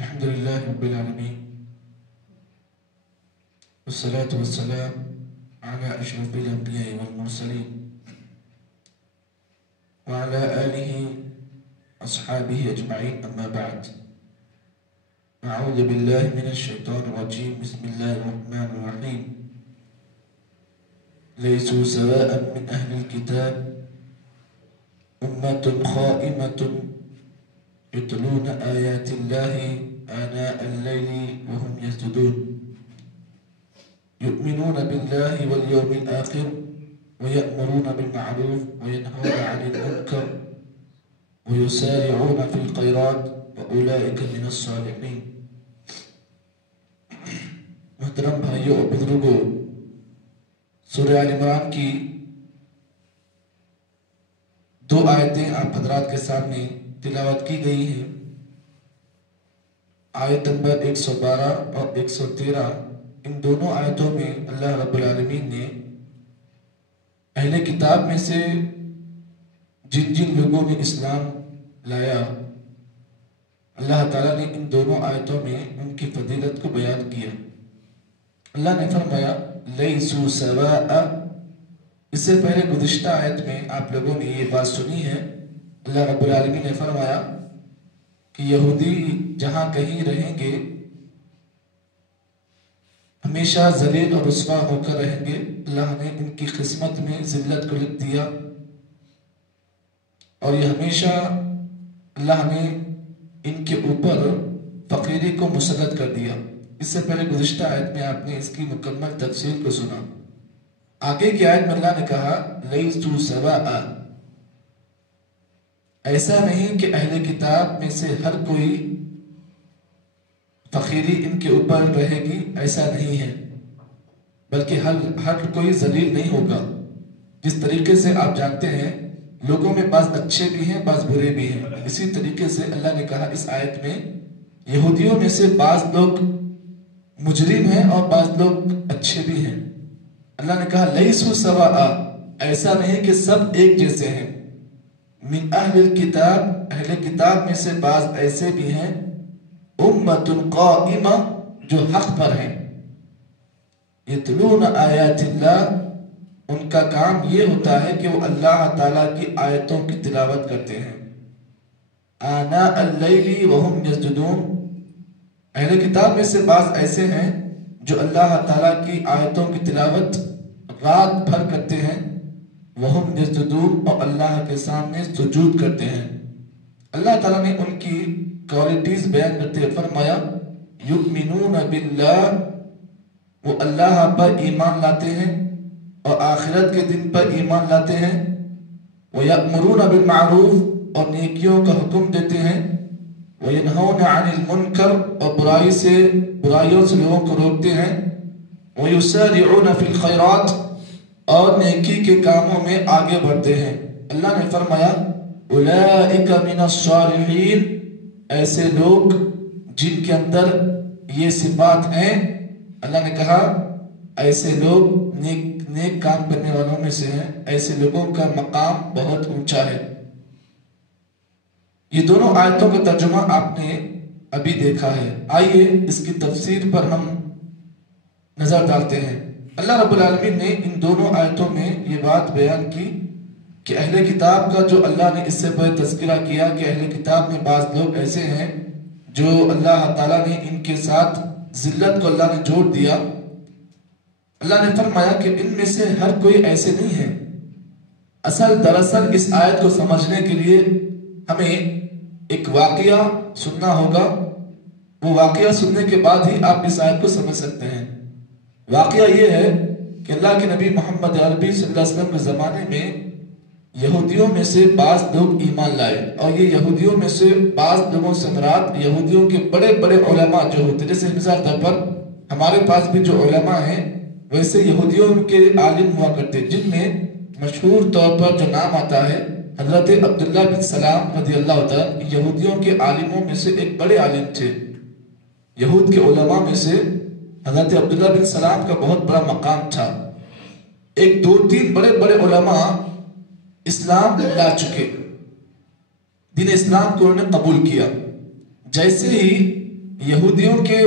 الحمد لله رب العالمين والصلاة والسلام على أشرف الأنبياء والمرسلين وعلى آله أصحابه أجمعين أما بعد. أعوذ بالله من الشيطان الرجيم. بسم الله الرحمن الرحيم. ليسوا سواء من أهل الكتاب أمة قائمة يتلون آيات الله آناء الليل وهم يسجدون يؤمنون بالله واليوم الآخر ويأمرون بالمعروف وينهون عن المنكر ويسارعون في الخيرات وأولئك من الصالحين. محترم بھائیوں اور بزرگوں، سورہ آل عمران کی 2 آیتیں آپ حضرات کے سامنے تلاوت کی گئی ہیں. آیت نمبر 112 اور 113. ان دونوں آیتوں میں اللہ رب العالمین نے اہل کتاب میں سے جن جن لوگوں نے اسلام لایا، اللہ تعالیٰ نے ان دونوں آیتوں میں ان کی فضیلت کو بیان کیا. اللہ نے فرمایا لیسوا سواء. اس سے پہلے گزشتہ آیت میں آپ لوگوں نے یہ بات سنی ہے. اللہ رب العالمین نے فرمایا کہ یہودی جہاں کہیں رہیں گے ہمیشہ ذلیل اور رسوا ہو کر رہیں گے. اللہ نے ان کی قسمت میں ذلت کو لکھ دیا اور یہ ہمیشہ اللہ نے ان کے اوپر فقیری کو مسلط کر دیا. اس سے پہلے گزشتہ آیت میں آپ نے اس کی مکمل تفصیل کو سنا. آگے کی آیت میں اللہ نے کہا لیسوا سواء. ایسا نہیں کہ اہل کتاب میں سے ہر کوئی فقیری ان کے اوپر رہے گی، ایسا نہیں ہے، بلکہ ہر کوئی ذلیل نہیں ہوگا. جس طریقے سے آپ جانتے ہیں لوگوں میں بعض اچھے بھی ہیں بعض برے بھی ہیں، اسی طریقے سے اللہ نے کہا اس آیت میں یہودیوں میں سے بعض لوگ مجرم ہیں اور بعض لوگ اچھے بھی ہیں. اللہ نے کہا لیسوا سواء. ایسا نہیں کہ سب ایک جیسے ہیں. من اہل الکتاب، اہل کتاب میں سے بعض ایسے بھی ہیں امت قائمہ جو حق پر ہیں. یتلون آیات اللہ، ان کا کام یہ ہوتا ہے کہ وہ اللہ تعالیٰ کی آیتوں کی تلاوت کرتے ہیں. آناء اللیل وہم یسجدون. اہل کتاب میں سے بعض ایسے ہیں جو اللہ تعالیٰ کی آیتوں کی تلاوت رات بھر کرتے ہیں. وہم یسجدون، اور اللہ کے سامنے سجود کرتے ہیں. اللہ تعالیٰ نے ان کی کوالٹیز بیان کرتے ہیں فرمایا یؤمنون باللہ، وہ اللہ پر ایمان لاتے ہیں اور آخرت کے دن پر ایمان لاتے ہیں. وَيَأْمُرُونَ بِالْمَعْرُوفِ، اور نیکیوں کا حکم دیتے ہیں. وَيَنْهَوْنَ عَنِ الْمُنْكَرِ، اور برائیوں سے لوگوں کو روکتے ہیں. وَيُسَارِعُونَ فِي الْخَيْرَاتِ، اور نیکی کے کاموں میں آگے بڑھتے ہیں. اللہ نے فرمایا اولئک من الصالحین. ایسے لوگ جن کے اندر یہ صفات ہیں، اللہ نے کہا ایسے لوگ نیک کام کرنے والوں میں سے ہیں. ایسے لوگوں کا مقام بہت اونچا ہے. یہ دونوں آیتوں کا ترجمہ آپ نے ابھی دیکھا ہے. آئیے اس کی تفسیر پر ہم نظر ڈالتے ہیں. اللہ رب العالمین نے ان دونوں آیتوں میں یہ بات بیان کی کہ اہل کتاب کا جو اللہ نے اس سے پہلے تذکرہ کیا کہ اہل کتاب میں بعض لوگ ایسے ہیں جو اللہ تعالیٰ نے ان کے ساتھ ذلت کو اللہ نے جوڑ دیا. اللہ نے فرمایا کہ ان میں سے ہر کوئی ایسے نہیں ہے. دراصل اس آیت کو سمجھنے کے لیے ہمیں ایک واقعہ سننا ہوگا. وہ واقعہ سننے کے بعد ہی آپ اس آیت کو سمجھ سکتے ہیں. واقعہ یہ ہے کہ اللہ کے نبی محمد عربی صلی اللہ علیہ وسلم کے زمانے میں یہودیوں میں سے بعض لوگ ایمان لائے. اور یہ یہودیوں میں سے بعض لوگوں سے مراد یہودیوں کے بڑے بڑے علماء جو ہوتے، جیسے مثال طور پر ہمارے پاس بھی جو علماء ہیں ویسے یہودیوں کے عالم ہوا کرتے، جن میں مشہور طور پر جو نام آتا ہے حضرت عبداللہ بن سلام رضی اللہ تعالیٰ. یہودیوں کے عالموں میں سے ایک بڑے عالم تھے. یہود کے علماء میں سے حضرت عبداللہ بن سلام کا بہت بڑا مقام تھا. 1-2-3 بڑے بڑے علماء اسلام لا چکے، دین اسلام کو انہوں نے قبول کیا. جیسے ہی यहूदियों के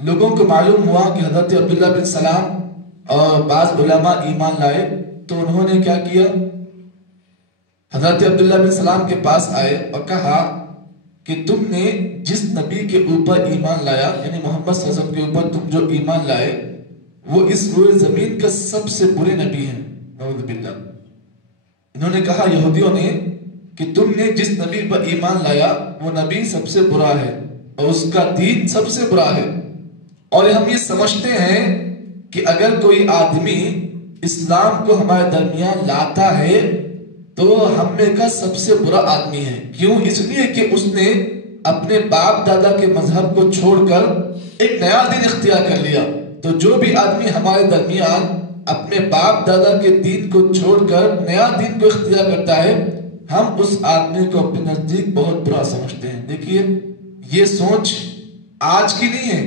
लोगों को मालूम हुआ कि हजरत अब्दुल्ला बिन सलाम और बाज़ उलमा ईमान लाए, तो उन्होंने क्या किया, हजरत अब्दुल्ला बिन सलाम के पास आए और कहा कि तुमने जिस नबी के ऊपर ईमान लाया, यानी मोहम्मद सल्लल्लाहु अलैहि वसल्लम के ऊपर तुम जो ईमान लाए, वो इस रोए ज़मीन का सबसे बुरे नबी हैं, नऊज़ बिल्लाह। इन्होंने कहा यहूदियों ने कि तुमने जिस नबी पर ईमान लाया वो नबी सबसे बुरा है और उसका दीन सबसे बुरा है। और हम ये समझते हैं कि अगर कोई आदमी इस्लाम को हमारे दरमियान लाता है तो हम में का सबसे बुरा आदमी है। क्यों? इसलिए कि उसने अपने बाप दादा के मजहब को छोड़कर एक नया दीन इख्तियार कर लिया। तो जो भी आदमी हमारे दरमियान अपने बाप दादा के दीन को छोड़कर नया दीन को इख्तियार करता है, हम उस आदमी को अपने नजदीक बहुत बुरा समझते हैं। देखिए, ये सोच आज की नहीं है,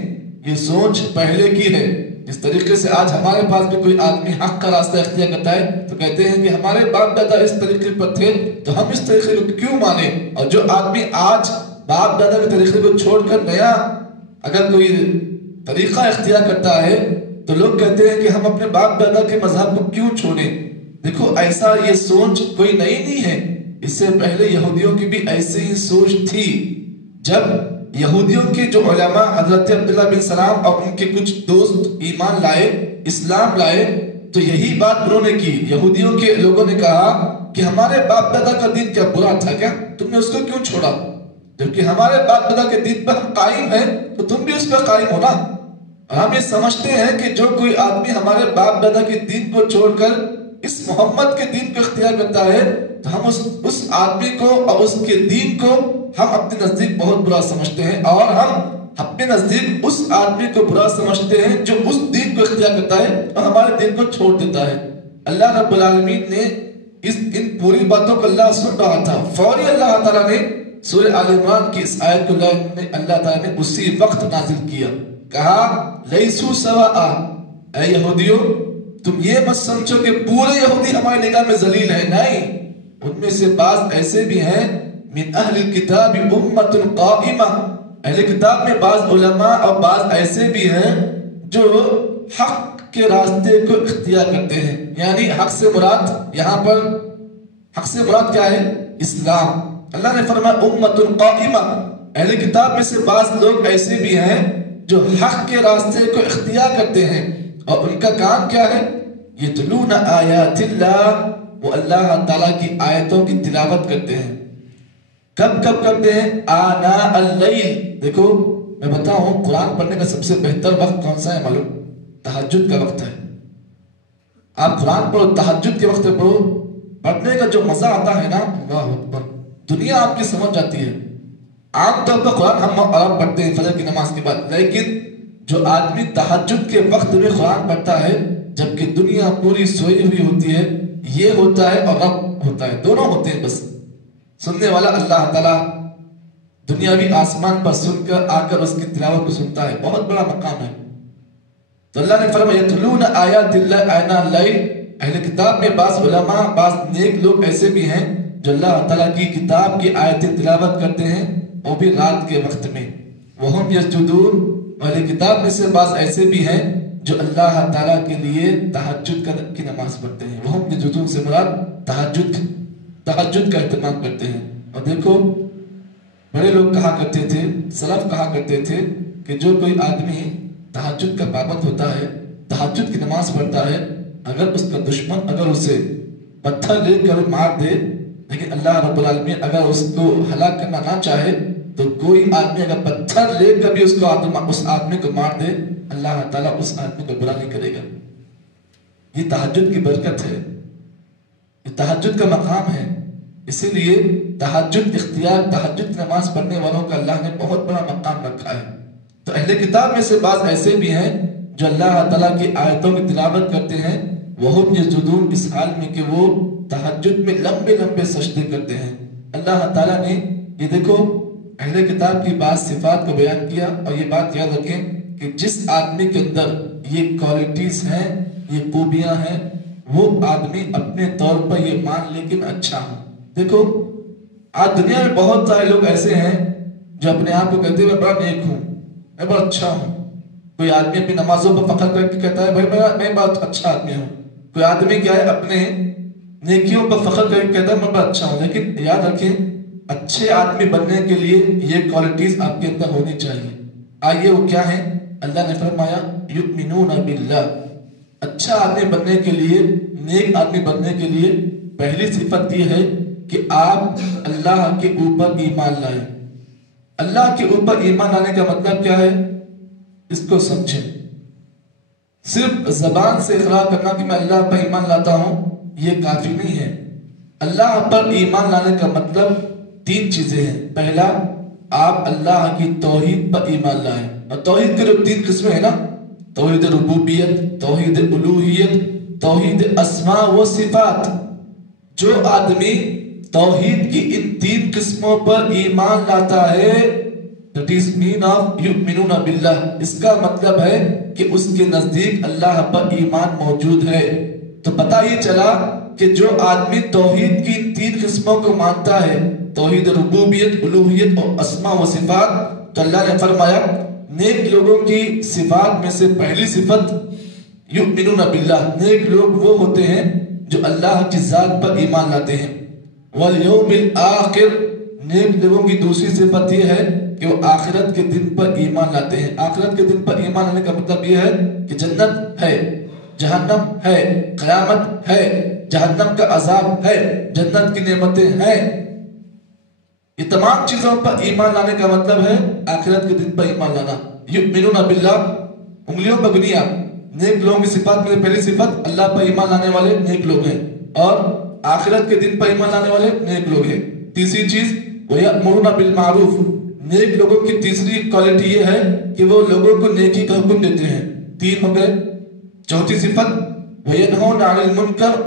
ये सोच पहले की है। जिस तरीके से आज हमारे पास भी कोई आदमी हक का रास्ता इख्तियार करता है तो कहते हैं कि हमारे बाप दादा इस तरीके पर थे तो हम इस तरीके को क्यों माने। और जो आदमी आज बाप दादा के तरीके को छोड़कर नया अगर कोई तरीका इख्तियार करता है तो लोग कहते हैं कि हम अपने बाप दादा के मजहब को क्यों छोड़े। देखो, ऐसा ये सोच कोई नई नहीं है, इससे पहले यहूदियों की भी ऐसी ही सोच थी। जब यहूदियों के जो उलमा हजरत अब्दुल्ला बिन सलाम और उनके कुछ दोस्त ईमान लाए, इस्लाम लाए, तो यही बात उन्होंने की। यहूदियों के लोगों ने कहा कि हमारे बाप दादा का दीन क्या बुरा था क्या, तुमने उसको क्यों छोड़ा? जबकि हमारे बाप दादा के दीन पर हम कायम हैं तो तुम भी उस पर कायम हो ना। और हम ये समझते हैं कि जो कोई आदमी हमारे बाप दादा के दीन को छोड़कर इस मोहम्मद के दीन को इख्तियार करता है तो हम उस आदमी को और उसके दीन को हम अपने नजदीक बहुत बुरा समझते हैं। और हम अपने नजदीक उस आदमी को बुरा समझते हैं जो उस दीन को इख्तियार करता है और हमारे दीन को छोड़ देता है। अल्लाह रब्बुल आलमीन ने इन पूरी बातों को अल्लाह सुन रहा था। फौरी अल्लाह ताला ने सूरह आल इमरान की इस आयत को अल्लाह ताला ने उसी वक्त नाजिल किया। कहा लैसू सवाआ, ऐ यहूदियों तुम ये मत समझो कि पूरे यहूदी हमारी निगाह में जलील है। नहीं, उनमें से बाज ऐसे भी हैं, मिन अहलिल किताब उम्मतुन काइमा, अहले किताब में बाज उलमा और बाज ऐसे भी हैं जो हक के रास्ते को इख्तियार करते हैं। यानी हक से मुराद यहाँ पर हक से मुराद क्या है? इस्लाम। अल्लाह ने फरमाया उम्मतुन काइमा, अहले किताब में से बाज लोग ऐसे भी हैं जो हक के रास्ते को इख्तियार करते हैं और उनका काम क्या है? यतलूना आयातिल्लाह, वो अल्लाह ताला की आयतों की तिलावत करते हैं। कब कब करते हैं? आना अल-लैल। देखो, मैं बताऊं, कुरान पढ़ने का सबसे बेहतर वक्त कौन सा है मालूम? तहज्जुद का वक्त है। आप कुरान पढ़ो, तहज्जुद के वक्त पढ़ो, पढ़ने का जो मजा आता है ना, अल्लाह अकबर, दुनिया आपकी समझ जाती है। आमतौर पर कुरान हम अरब पढ़ते हैं फजर की नमाज के बाद, लेकिन जो आदमी तहज्जुद के वक्त में कुरान पढ़ता है जबकि दुनिया पूरी सोई हुई होती है, ये होता है और रब होता है, दोनों होते हैं। बस सुनने वाला अल्लाह ताला दुनियावी आसमान पर सुनकर आकर उसकी तिलावत को सुनता है, बहुत बड़ा मकाम है। तो अल्लाह ने फरमाया यतलूना आयातिल्लाह आना लैल, अहले किताब में बाज उलमा बाज नेक लोग ऐसे भी हैं जो अल्लाह ताला की किताब की आयतें तिलावत करते हैं, वो भी रात के वक्त में। वहम यस्जुदून, अहले किताब में से बाज ऐसे भी हैं जो अल्लाह ताला के लिए तहज्जुद की नमाज पढ़ते हैं। वहम यस्जुदून से मुराद तहज्जुद का इत्मीनान करते हैं। और देखो, बड़े लोग कहा करते थे, सलफ कहा करते थे कि जो कोई आदमी तहज्जुद का पाबंद होता है, तहज्जुद की नमाज पढ़ता है, अगर उसका दुश्मन अगर उसे पत्थर लेकर मार दे, लेकिन अल्लाह रब्बुल आलमीन अगर उसको हलाक करना ना चाहे तो कोई आदमी अगर पत्थर लेकर भी उस आदमी को मार दे, अल्लाह ताला उस आदमी को बुरा नहीं करेगा। ये तहज्जुद की बरकत है, ये तहज्जुद का मकाम है। इसीलिए तहज्जुद इख्तियार, तहज्जुद की नमाज पढ़ने वालों का अल्लाह ने बहुत बड़ा मकाम रखा है। तो अहले किताब में से बाज ऐसे भी हैं जो अल्लाह ताला की आयतों की तिलावत करते हैं, वहुम यस्जुदून, इस हाल में कि वो तहज्जुद में लंबे लंबे सजदे करते हैं। अल्लाह ताला ने ये देखो अहले किताब की बात सिफात को बयान किया। और ये बात याद रखें कि जिस आदमी के अंदर ये क्वालिटीज हैं, ये खूबियां हैं, वो आदमी अपने तौर पर ये मान ले कि मैं अच्छा हूं। देखो, आज दुनिया में बहुत सारे लोग ऐसे हैं जो अपने आप को कहते हैं मैं बड़ा नेक हूँ, मैं बड़ा अच्छा हूँ। कोई आदमी अपनी नमाजों पर फख्र करके कहता है भाई मैं बहुत अच्छा आदमी हूँ। कोई आदमी क्या है अपने नेकियों पर फख्र करके कहता है मैं बड़ा अच्छा हूँ। लेकिन याद रखें, अच्छे आदमी बनने के लिए ये क्वालिटीज आपके अंदर होनी चाहिए। आइए वो क्या है? अल्लाह ने फरमाया युमिनूना बिल्लाह। अच्छा आदमी बनने के लिए, नेक आदमी बनने के लिए पहली सिफत ये है कि आप अल्लाह के ऊपर ईमान लाएं। अल्लाह के ऊपर ईमान लाने का मतलब क्या है, इसको समझें। सिर्फ जबान से इकरार करना कि मैं अल्लाह पर ईमान लाता हूं, ये काफी नहीं है। अल्लाह पर ईमान लाने का मतलब 3 चीजें हैं। पहला, आप अल्लाह की तौहीद पर ईमान लाएं। और तौहीद के जो 3 किस्में हैं ना, तौहीद रुबूबियत, तौहीद उलूहियत, तौहीद अस्मा व सिफात। जो आदमी तौहीद की इन 3 किस्मों पर ईमान लाता है, दैट इज मीन ऑफ युमिनूना बिल्लाह। इसका मतलब है कि उसके नजदीक अल्लाह पर ईमान मौजूद है। तो पता ये चला कि जो आदमी तौहीद की 3 किस्मों को मानता है, तौहीद रुबूबियत, उलूहियत और अस्मा व सिफात, तो अल्लाह ने फरमाया नेक लोगों की सिफात में से पहली सिफत युमिनूना बिल्लाह। नेक लोग वो होते हैं जो अल्लाह की जात पर ईमान लाते हैं। वल यौमिल आखिर, नेक लोगों की दूसरी सिफत ये है कि वो आखिरत के दिन पर ईमान लाते हैं। आखिरत के दिन पर ईमान लाने का मतलब ये है कि जन्नत है, जहन्नम है, क़यामत है, जहन्नम का अजाब है, जन्नत की नेमतें हैं। ये तमाम चीजों पर ईमान लाने का मतलब है आखिरत के दिन पर ईमान लाना। युमिनूना बिल्लाह, उंगलियों पर गिनिया नेक लोगों की सिफात में पहली सिफत अल्लाह पर ईमान लाने वाले नेक लोग हैं, और आखिरत के दिन पर ईमान लाने वाले नेक लोग हैं। तीसरी चीज वयअमुरूना बिल मारूफ, नेक लोगों की तीसरी क्वालिटी ये है कि वो लोगों को नेकी का हुक्म देते हैं। 3 हो गए। चौथी सिफत वयनहौना अनिल मुनकर,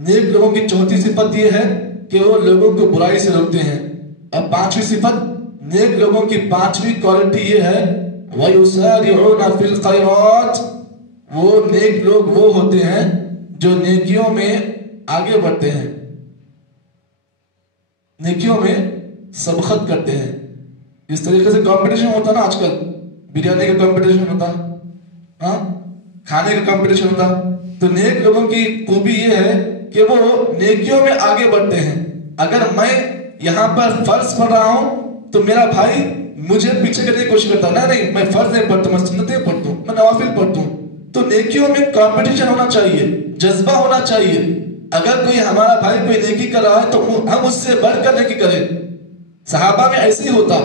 नेक लोगों की चौथी सिफत ये है कि वो लोगों को बुराई से रोकते हैं। और 5वीं सिफत, नेक लोगों की 5वीं क्वालिटी ये है वयुसारिऊना फिल खैरात, वो नेक लोग वो होते हैं जो नेकियों में आगे बढ़ते हैं, नेकियों में सबकत करते हैं। इस तरीके से कंपटीशन होता ना आजकल, बिरयानी का कंपटीशन होता, हाँ, खाने का कंपटीशन होता। तो नेक लोगों की खूबी ये है कि वो नेकियों में आगे बढ़ते हैं। अगर मैं यहाँ पर फर्ज पढ़ रहा हूँ तो मेरा भाई मुझे पीछे करने की कोशिश करता, नहीं मैं फर्ज नहीं पढ़ता, मैं सुन्नतें पढ़ता हूँ, मैं नवाफिल पढ़ता हूँ। तो नेकियों में कंपटीशन होना चाहिए, जज्बा होना चाहिए। अगर कोई हमारा भाई कोई नेकी कर रहा है तो हम उससे बढ़कर नेकी करें। सहाबा में ऐसे ही होता,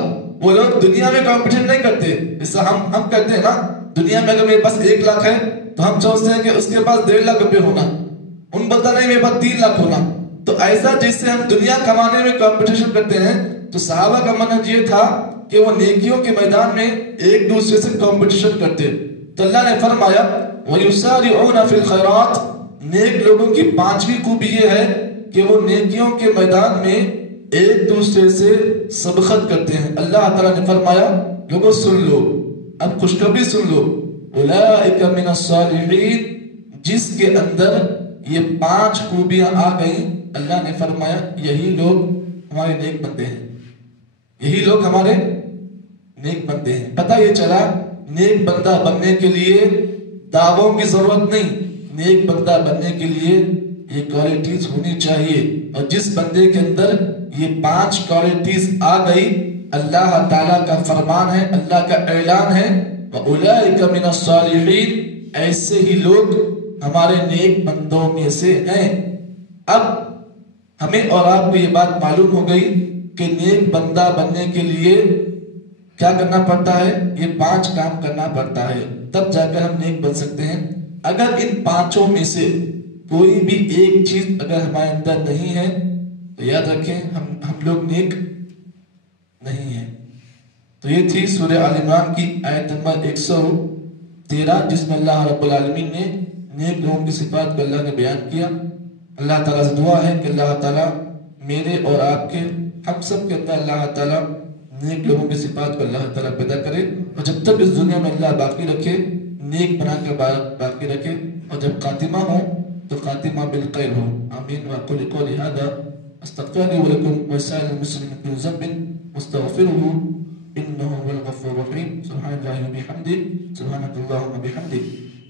वो लोग दुनिया में कंपटीशन नहीं करते जैसा हम करते हैं ना। दुनिया में अगर मेरे पास 1 लाख है तो हम सोचते हैं कि उसके पास 1.5 लाख रुपए होना, उन बोलता नहीं मेरे पास 3 लाख होना। तो ऐसा जैसे हम दुनिया कमाने में कंपटीशन करते हैं, तो सहाबा का मनहज ये था कि वो नेकियों के मैदान में एक दूसरे से कंपटीशन करते। तो अल्लाह ने फरमाया वयुसारिऊना फिल खैरात, नेक लोगों की 5वीं खूबी ये है कि वो नेकियों के मैदान में एक दूसरे से सबकत करते हैं। अल्लाह ताला ने फरमाया लोगों सुन लो, अब खुशखबरी सुन लो, उलाइका मिनस सालिहीन, जिसके अंदर ये 5 खूबियां आ गई, अल्लाह ने फरमाया यही लोग हमारे नेक बंदे हैं, यही लोग हमारे नेक बंदे हैं। पता ये चला नेक बंदा बनने के लिए दावों की जरूरत नहीं, नेक बंदा बनने के लिए ये क्वालिटीज होनी चाहिए। और जिस बंदे के अंदर ये 5 क्वालिटीज आ गई, अल्लाह ताला का फरमान है, अल्लाह का ऐलान है उलाइका मिनस सालिहीन, ऐसे ही लोग हमारे नेक बंदों में से हैं। अब हमें और आपको ये बात मालूम हो गई कि नेक बंदा बनने के लिए क्या करना पड़ता है, ये 5 काम करना पड़ता है, तब जाकर हम नेक बन सकते हैं। अगर इन 5 में से कोई भी एक चीज अगर हमारे अंदर नहीं है तो याद रखें हम लोग नेक नहीं है। तो ये थी सूरह आल इमरान की आयत नंबर 113, जिसमें अल्लाह रब्बुल आलमीन ने नेक लोगों की सिफात को अल्लाह ने बयान किया। अल्लाह ताला से दुआ है कि अल्लाह ताला मेरे और आपके हम सब के अंदर अल्लाह ताला नेक लोगों की सिफात को अल्लाह ताला पैदा करे, और जब तक इस दुनिया में अल्लाह बाकी रखे नेक बना के बाकी रखे, और जब खातिमा हो तो खातिमा बिल खैर हो। आमीन। व अक़ूलु क़ौली हाज़ा अस्तग़फ़िरुल्लाह व लकुम व लिसाइरिल मुस्लिमीन मिन ज़ंबिन वस्तग़फ़िरूहु الله وبحمده سبحانك اللهم وبحمدك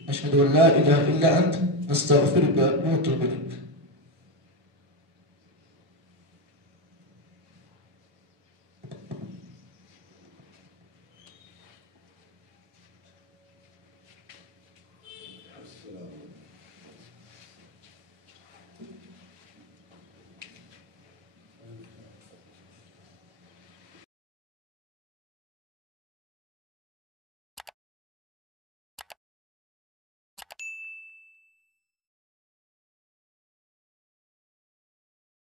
نشهد أن لا إله إلا أنت نستغفرك